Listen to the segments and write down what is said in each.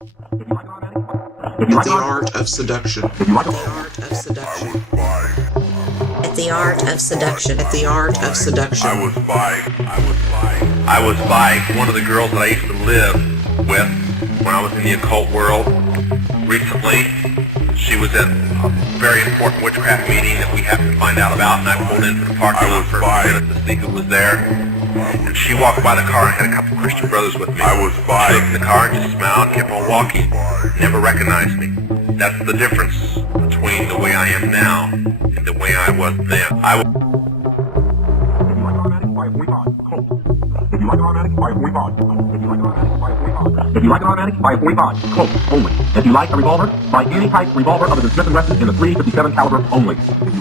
The art of seduction. The art of seduction. At the art of seduction. At the art of seduction. I was by one of the girls that I used to live with when I was in the occult world. Recently, she was at a very important witchcraft meeting that we have to find out about, and I pulled into the parking lot for a few minutes to see who was there. And she walked by the car and had a couple Christian brothers with me. She looked in the car and just smiled and kept on walking. Never recognized me. That's the difference between the way I am now and the way I was then. If you like an automatic, buy a 45. If you like an automatic, buy a 45. Colt only. If you like a revolver, buy any type revolver other than Smith & Wesson in the .357 caliber only.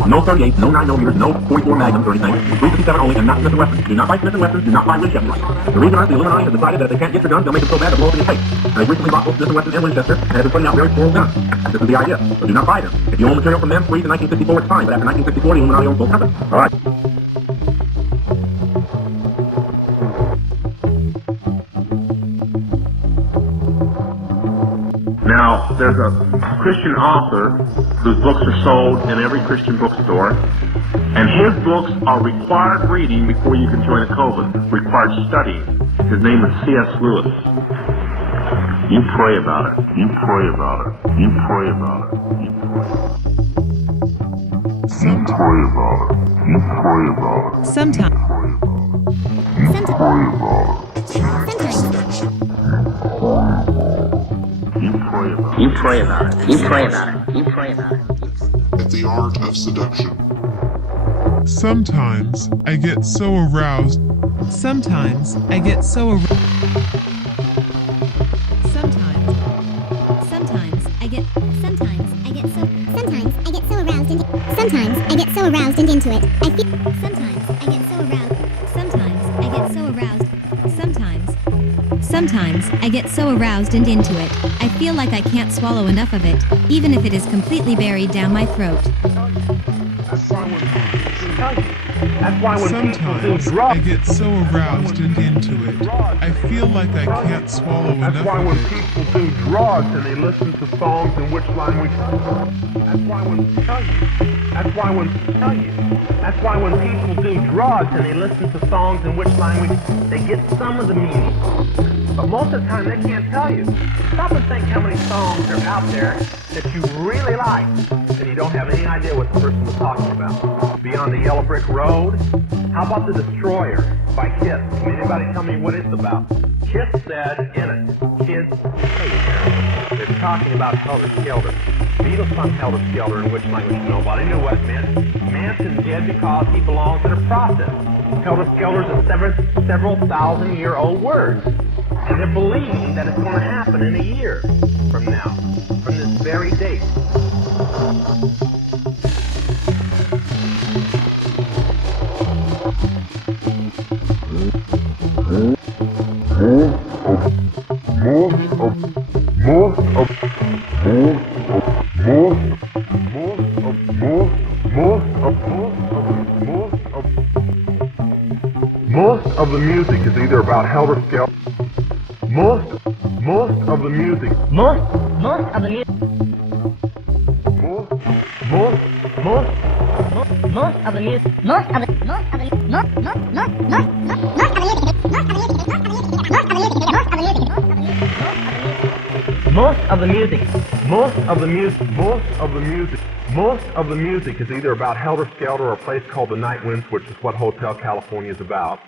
No 38, no 9mm, no 44 magnums or anything. 357 only and not Smith & Wesson. Do not buy Smith & Wesson, do not buy Winchester. The reason is the Illuminati has decided that if they can't get your guns, they'll make it so bad they'll blow up in your face. And they've recently bought both Smith & Wesson and Winchester and have been putting out very poor guns. This is the idea. So do not buy them. If you own material from them pre to 1964, it's fine, but after 1964, the Illuminati owns both companies. Alright. Now, there's a Christian author whose books are sold in every Christian bookstore, and his books are required reading before you can join a coven, required studying. His name is C.S. Lewis. You pray about it. You pray about it. You pray about it. You pray about it. You pray about it. Sometimes. You pray about it. You pray about it. You pray about it. You pray about it. At the art of seduction. Sometimes I get so aroused. Sometimes I get so aroused. Sometimes I get so aroused and into it. I feel sometimes I get so aroused and into it. I feel like I can't swallow enough of it, even if it is completely buried down my throat. Sometimes I get so aroused and into it. I feel like I can't swallow enough of it. That's why when people do drugs and they listen to songs in which language. That's why when people do drugs and they listen to songs in which language, they get some of the meaning. But most of the time they can't tell you. Stop and think how many songs are out there that you really like and you don't have any idea what the person was talking about. Beyond the Yellow Brick Road? How about The Destroyer by Kiss? Can anybody tell me what it's about? Kiss said in it, kids hate her. They're talking about Helter Skelter. Beatles sung Helter Skelter in which language nobody knew what it meant. Manson's dead because he belongs in a process. Helter Skelter is a several thousand-year-old word. And they're believing that it's going to happen in a year from now, from this very date. Most of the music is either about Helter Skelter. Most of the music. Most of the music. Most of the music is either about Helter Skelter or a place called the Night Winds, which is what Hotel California is about.